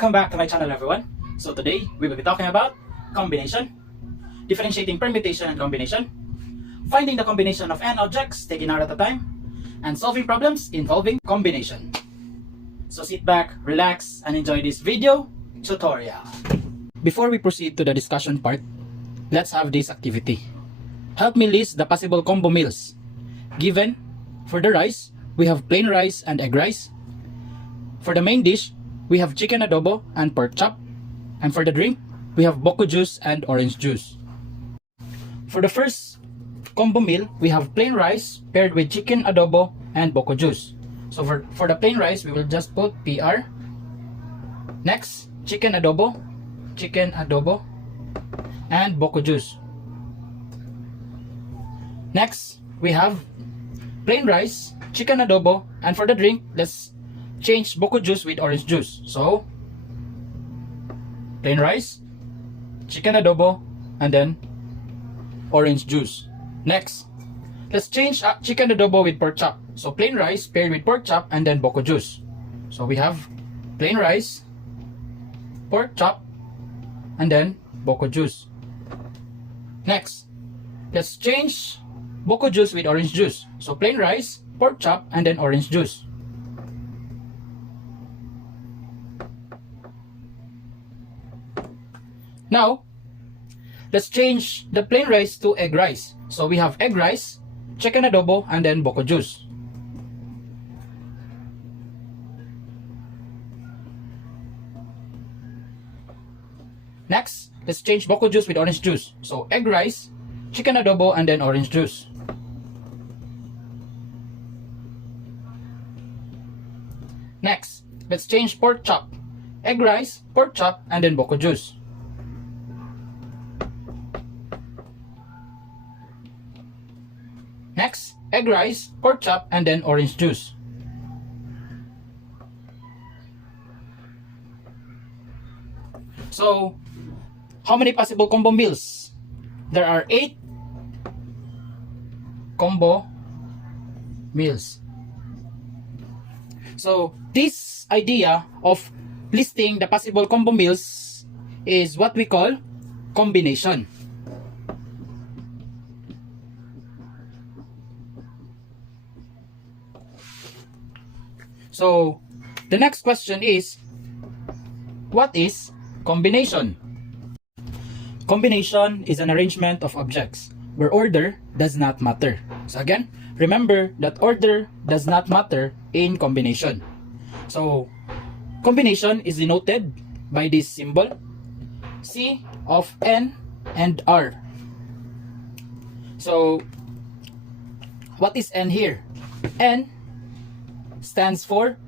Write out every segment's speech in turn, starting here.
Welcome back to my channel, everyone. So today we will be talking about combination, differentiating permutation and combination, finding the combination of n objects taken out at a time, and solving problems involving combination. So sit back, relax, and enjoy this video tutorial. Before we proceed to the discussion part, let's have this activity. Help me list the possible combo meals. Given, for the rice, we have plain rice and egg rice. For the main dish, we have chicken adobo and pork chop. And for the drink, we have boko juice and orange juice. For the first combo meal, we have plain rice paired with chicken adobo and boko juice. So for the plain rice, we will just put PR. Next, chicken adobo, and boko juice. Next, we have plain rice, chicken adobo, and for the drink, let's change boko juice with orange juice. So, plain rice, chicken adobo, and then orange juice. Next, let's change chicken adobo with pork chop. So, plain rice paired with pork chop and then boko juice. So, we have plain rice, pork chop, and then boko juice. Next, let's change boko juice with orange juice. So, plain rice, pork chop, and then orange juice. Now, let's change the plain rice to egg rice. So we have egg rice, chicken adobo, and then boko juice. Next, let's change boko juice with orange juice. So egg rice, chicken adobo, and then orange juice. Next, let's change pork chop. Egg rice, pork chop, and then boko juice. Next, egg rice, pork chop, and then orange juice. So, how many possible combo meals? There are 8 combo meals. So, this idea of listing the possible combo meals is what we call combination. So, the next question is, what is combination? Combination is an arrangement of objects where order does not matter. So again, remember that order does not matter in combination. So, combination is denoted by this symbol, C of N and R. So, what is N here? N stands for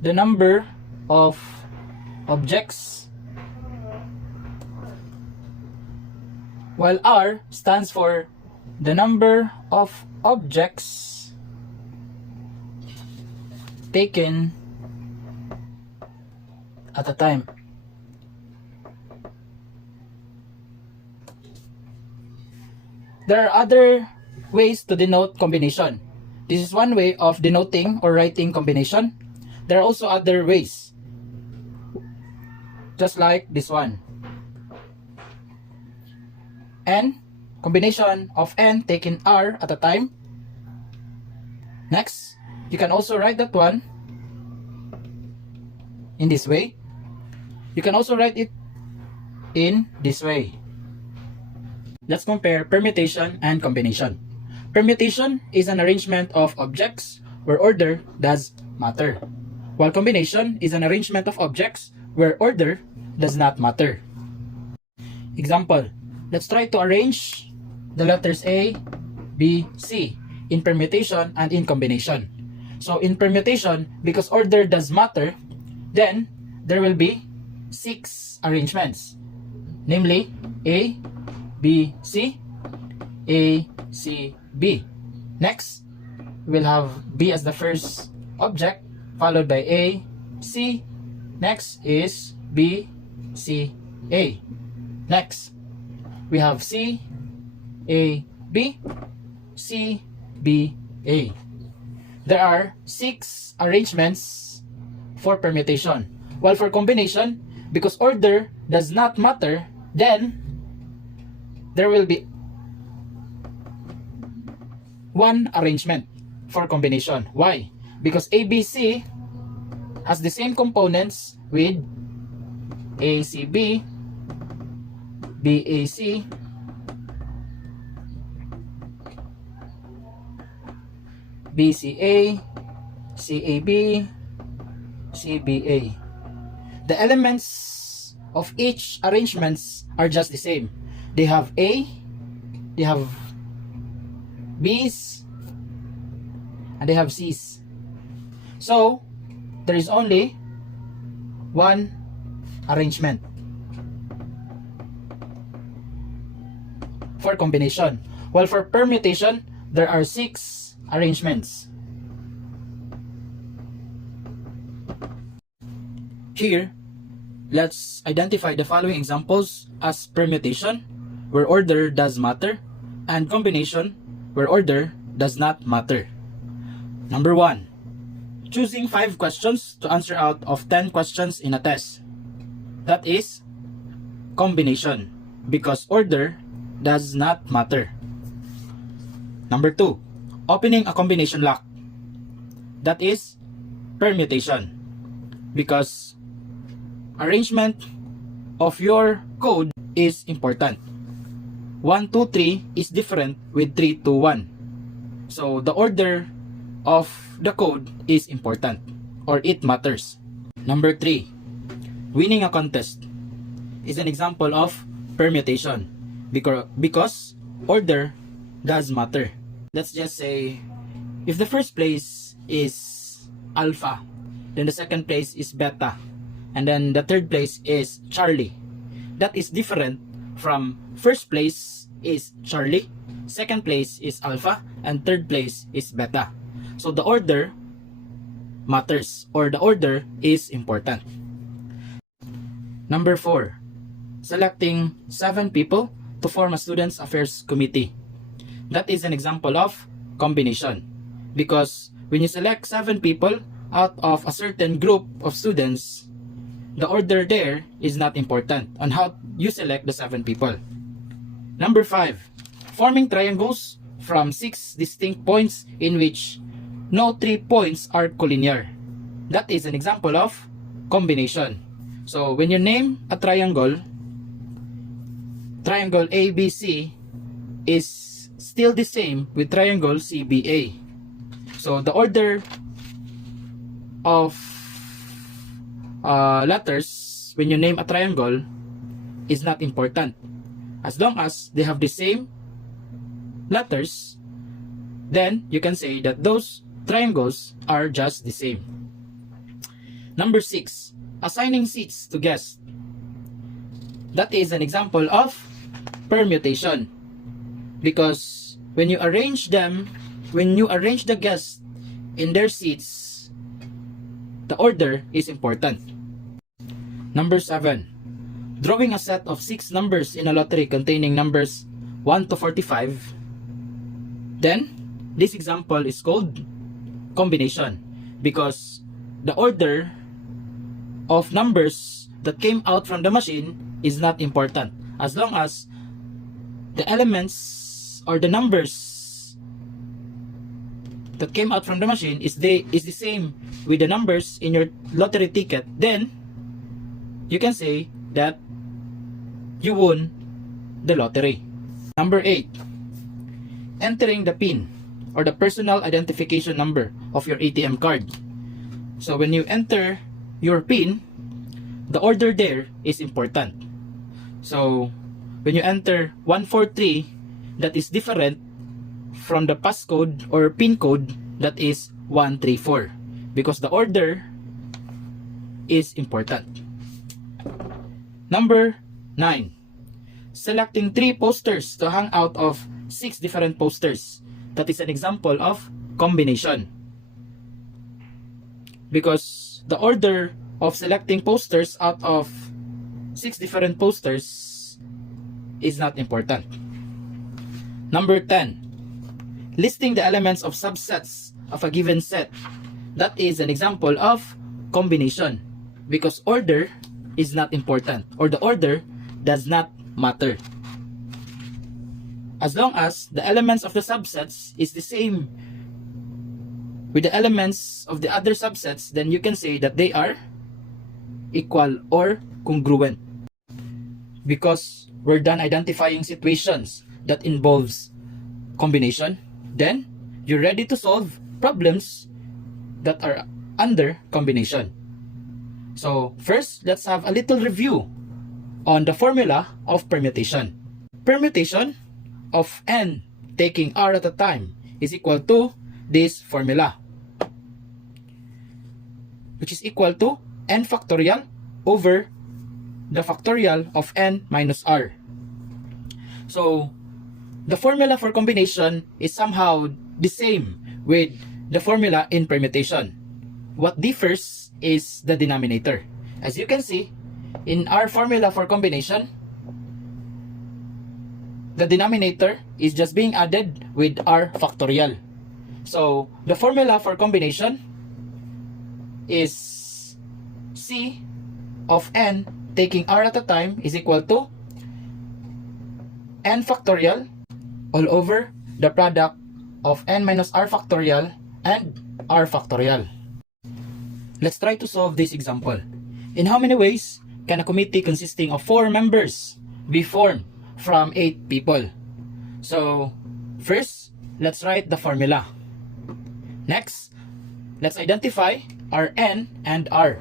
the number of objects, while R stands for the number of objects taken at a time. There are other ways to denote combination. This is one way of denoting or writing combination. There are also other ways, just like this one. N, combination of N taking R at a time. Next, you can also write that one in this way. You can also write it in this way. Let's compare permutation and combination. Permutation is an arrangement of objects where order does matter, while combination is an arrangement of objects where order does not matter. Example, let's try to arrange the letters A, B, C in permutation and in combination. So in permutation, because order does matter, then there will be 6 arrangements, namely A, B, C, A, C, B. Next, we'll have B as the first object, followed by A, C. Next is B, C, A. Next, we have C, A, B, C, B, A. There are 6 arrangements for permutation, while for combination, Because order does not matter, then there will be one arrangement for combination. Why? Because ABC has the same components with ACB, BAC, BCA, CAB, CBA. The elements of each arrangements are just the same. They have A, they have B's, and they have C's. So, there is only one arrangement for combination. While for permutation, there are 6 arrangements. Here, let's identify the following examples as permutation, where order does matter, and combination, where order does not matter. Number 1. Choosing 5 questions to answer out of 10 questions in a test. That is combination, because order does not matter. Number 2. Opening a combination lock. That is permutation, because arrangement of your code is important. 1, 2, 3 is different with 3, 2, 1. So the order of the code is important, or it matters. Number 3. Winning a contest is an example of permutation, because order does matter. Let's just say if the first place is alpha, then the second place is beta, and then the third place is Charlie. That is different from first place is Charlie, second place is alpha, and third place is beta. So the order matters, or the order is important. Number 4. Selecting 7 people to form a students affairs committee. That is an example of combination, because when you select 7 people out of a certain group of students, the order there is not important on how you select the 7 people. Number 5. Forming triangles from 6 distinct points in which no 3 points are collinear. That is an example of combination. So when you name a triangle, triangle ABC is still the same with triangle CBA. So the order of letters when you name a triangle is not important. As long as they have the same letters, then you can say that those triangles are just the same. Number 6. Assigning seats to guests. That is an example of permutation, because when you arrange the guests in their seats, the order is important. Number 7. Drawing a set of 6 numbers in a lottery containing numbers 1 to 45. Then, this example is called combination, because the order of numbers that came out from the machine is not important, as long as the elements or the numbers that came out from the machine is the same with the numbers in your lottery ticket. Then you can say that you won the lottery. Number 8. Entering the PIN, or the personal identification number of your ATM card. So when you enter your PIN, the order there is important. So when you enter 143, that is different from the passcode or PIN code that is 134, because the order is important. Number 9. Selecting 3 posters to hang out of 6 different posters. That is an example of combination, because the order of selecting posters out of 6 different posters is not important. Number 10. Listing the elements of subsets of a given set. That is an example of combination, because order is not important, or the order does not matter. As long as the elements of the subsets is the same with the elements of the other subsets, then you can say that they are equal or congruent. Because we're done identifying situations that involves combination, then you're ready to solve problems that are under combination. So first, let's have a little review on the formula of permutation. Permutation of n taking r at a time is equal to this formula, which is equal to n factorial over the factorial of n minus r. So the formula for combination is somehow the same with the formula in permutation. What differs is the denominator. As you can see, in our formula for combination, the denominator is just being added with r factorial. So the formula for combination is C of n taking r at a time is equal to n factorial all over the product of n minus r factorial and r factorial. Let's try to solve this example. In how many ways can a committee consisting of 4 members be formed from 8 people? So first, let's write the formula. Next, let's identify our n and r.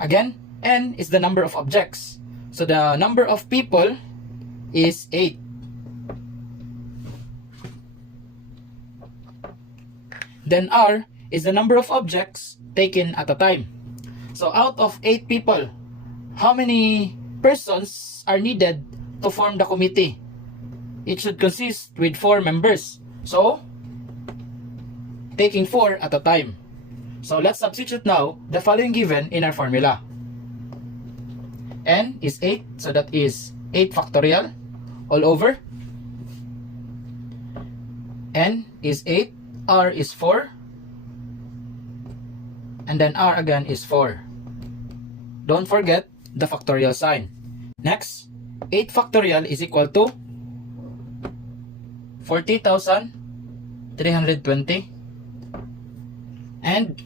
Again, n is the number of objects. So the number of people is 8. Then r is the number of objects taken at a time. So out of 8 people, how many persons are needed to form the committee? It should consist with 4 members. So, taking 4 at a time. So let's substitute now the following given in our formula. N is 8, so that is 8 factorial all over. N is 8, R is 4, and then R again is 4. Don't forget the factorial sign. Next, 8 factorial is equal to 40,320, and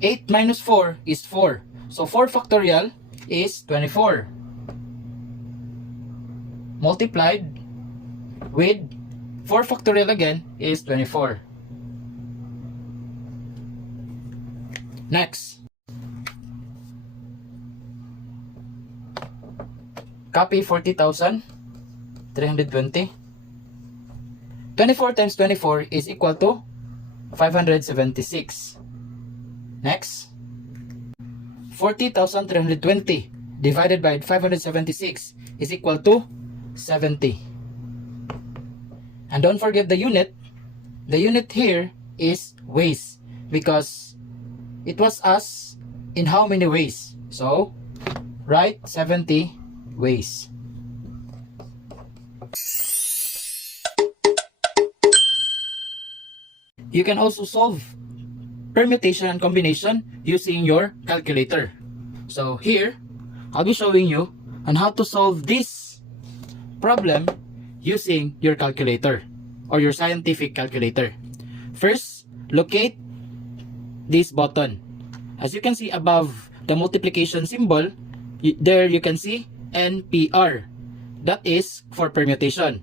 8 minus 4 is 4. So 4 factorial is 24 multiplied with 4 factorial again is 24. Next, copy 40,320. 24 times 24 is equal to 576. Next, 40,320 divided by 576 is equal to 70. And don't forget the unit. The unit here is ways, because it was asked in how many ways. So, write 70 ways. You can also solve permutation and combination using your calculator. So here, I'll be showing you on how to solve this problem using your calculator or your scientific calculator. First, locate this button. As you can see above the multiplication symbol, there you can see NPR. That is for permutation.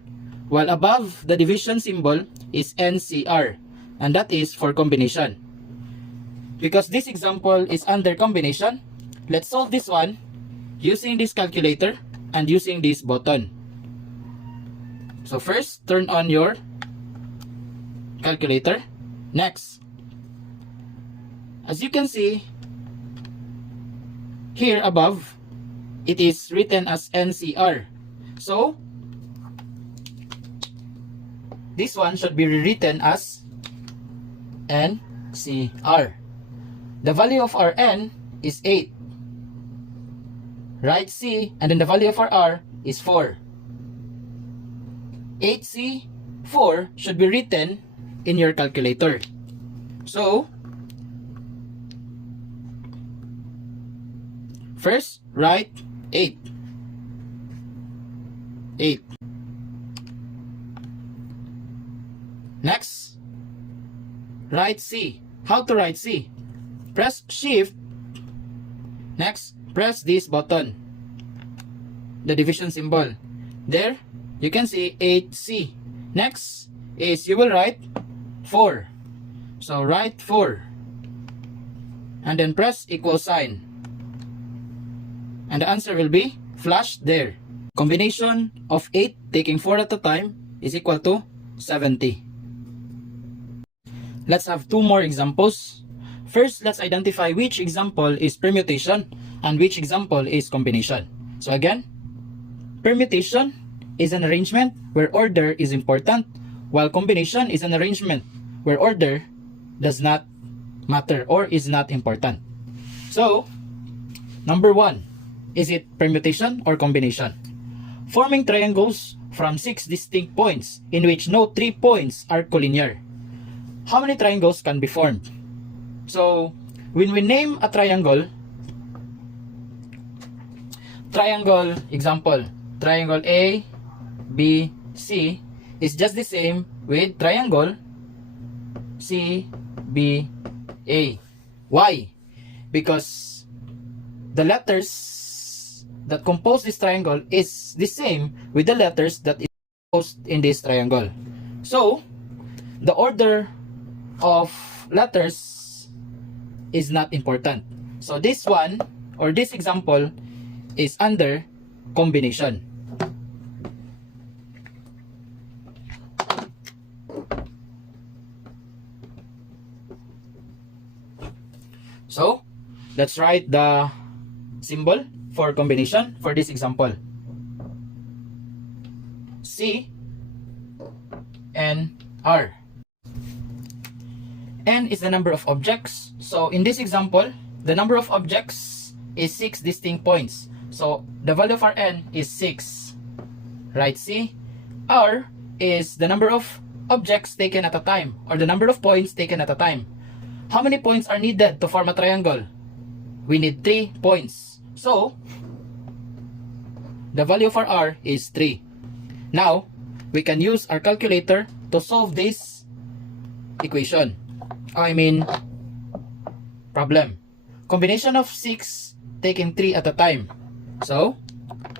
While above the division symbol is NCR, and that is for combination. Because this example is under combination, let's solve this one using this calculator and using this button. So first, turn on your calculator. Next, as you can see here above, it is written as NCR. So this one should be rewritten as NCR. The value of our N is 8. Write C, and then the value of our R is 4. 8C, 4 should be written in your calculator. So First, write 8. 8. Next, write C. How to write C? Press Shift. Next, press this button, the division symbol. There, you can see 8C. Next is you will write 4. So write 4. And then press equal sign. And the answer will be flashed there. Combination of 8 taking 4 at a time is equal to 70. Let's have 2 more examples. First, let's identify which example is permutation and which example is combination. So again, permutation is an arrangement where order is important, while combination is an arrangement where order does not matter or is not important. So, number 1, is it permutation or combination? Forming triangles from 6 distinct points in which no 3 points are collinear. How many triangles can be formed? So, when we name a triangle example, triangle A, B, C is just the same with triangle C, B, A. Why? Because the letters that compose this triangle is the same with the letters that is composed in this triangle. So, the order of letters is not important. So this one or this example is under combination. So let's write the symbol for combination for this example. C, N, R. N is the number of objects. So in this example, the number of objects is 6 distinct points. So the value for N is 6. Write C. R is the number of objects taken at a time, or the number of points taken at a time. How many points are needed to form a triangle? We need 3 points. So the value for R is 3. Now we can use our calculator to solve this equation. Problem. Combination of 6 taking 3 at a time. So,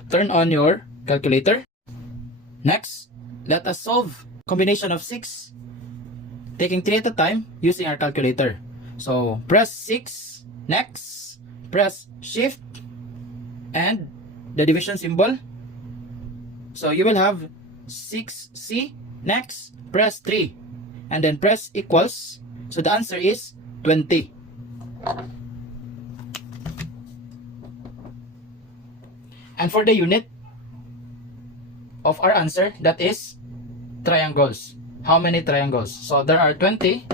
turn on your calculator. Next, let us solve combination of 6 taking 3 at a time using our calculator. So, press 6. Next, press Shift and the division symbol. So, you will have 6C. Next, press 3 and then press equals. So the answer is 20. And for the unit of our answer, that is triangles. How many triangles? So there are 20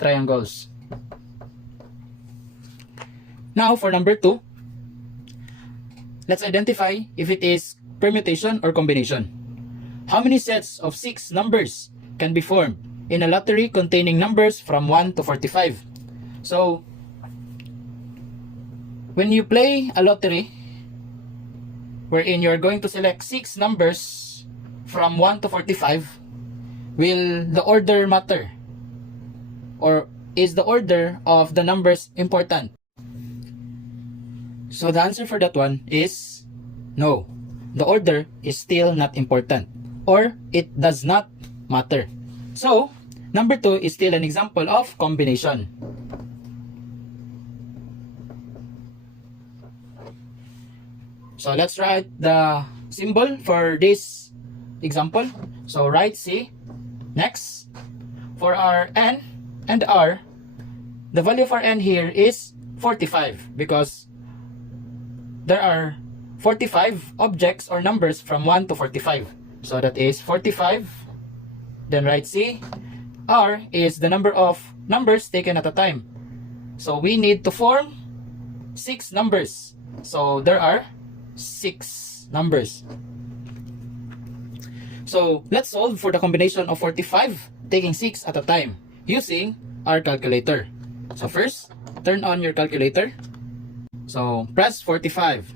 triangles. Now for number 2, let's identify if it is permutation or combination. How many sets of 6 numbers can be formed in a lottery containing numbers from 1 to 45. So, when you play a lottery wherein you're going to select 6 numbers from 1 to 45, will the order matter? Or is the order of the numbers important? So the answer for that one is no. The order is still not important, or it does not matter. So, number 2 is still an example of combination. So let's write the symbol for this example. So write C. Next, for our N and R, the value for N here is 45 because there are 45 objects or numbers from 1 to 45. So that is 45. Then write C. R is the number of numbers taken at a time. So we need to form 6 numbers. So there are 6 numbers. So let's solve for the combination of 45 taking 6 at a time using our calculator. So first, turn on your calculator. So press 45.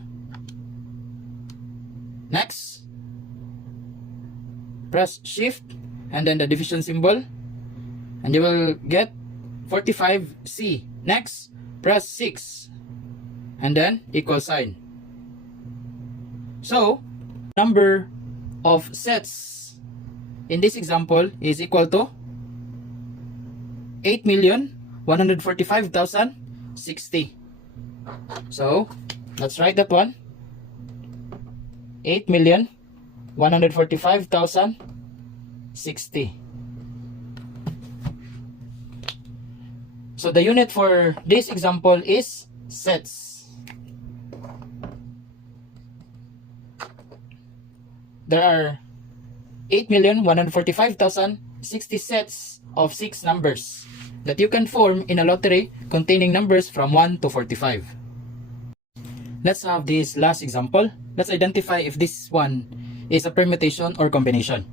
Next, press shift and then the division symbol, and you will get 45C. Next, press 6 and then equal sign. So number of sets in this example is equal to 8,145,060. So let's write that one. 8,145,060. So the unit for this example is sets. There are 8,145,060 sets of 6 numbers that you can form in a lottery containing numbers from 1 to 45. Let's have this last example. Let's identify if this one is a permutation or combination.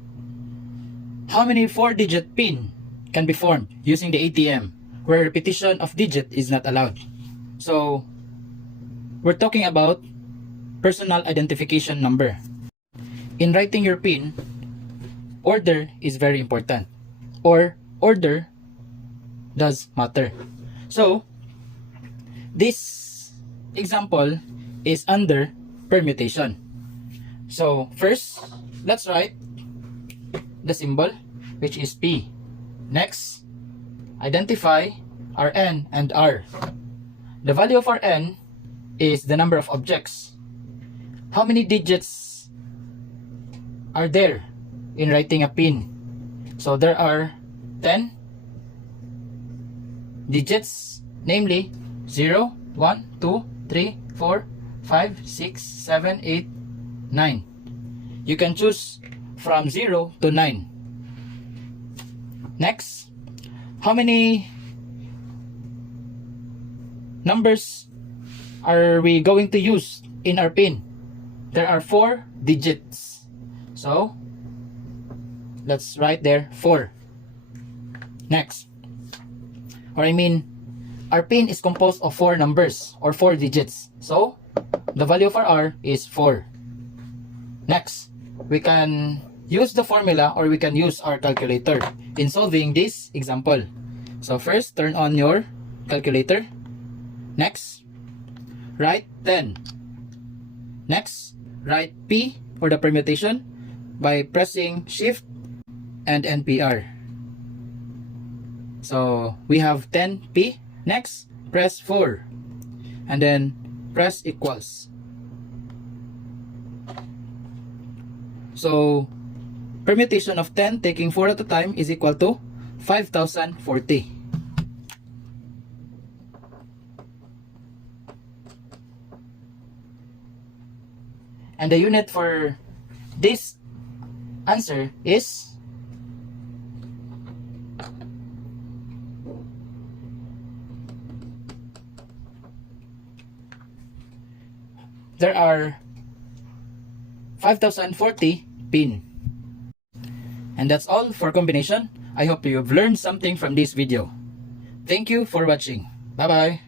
How many 4-digit PIN can be formed using the ATM where repetition of digit is not allowed? So we're talking about personal identification number. In writing your PIN, order is very important, or order does matter. So this example is under permutation. So first, let's write the symbol, which is P. Next, identify our N and R. The value of our N is the number of objects. How many digits are there in writing a PIN? So there are 10 digits, namely 0, 1, 2, 3, 4, 5, 6, 7, 8, 9. You can choose from 0 to 9. Next, how many numbers are we going to use in our PIN? There are 4 digits. So let's write there 4. Next, our PIN is composed of 4 numbers or 4 digits. So the value of our R is 4. Next, we can use the formula or we can use our calculator in solving this example. So first, turn on your calculator. Next, write 10. Next, write P for the permutation by pressing Shift and NPR. So we have 10P. Next, press 4 and then press equals. So permutation of 10 taking 4 at a time is equal to 5,040. And the unit for this answer is there are 5,040 PIN. And that's all for combination. I hope you've learned something from this video. Thank you for watching. Bye bye.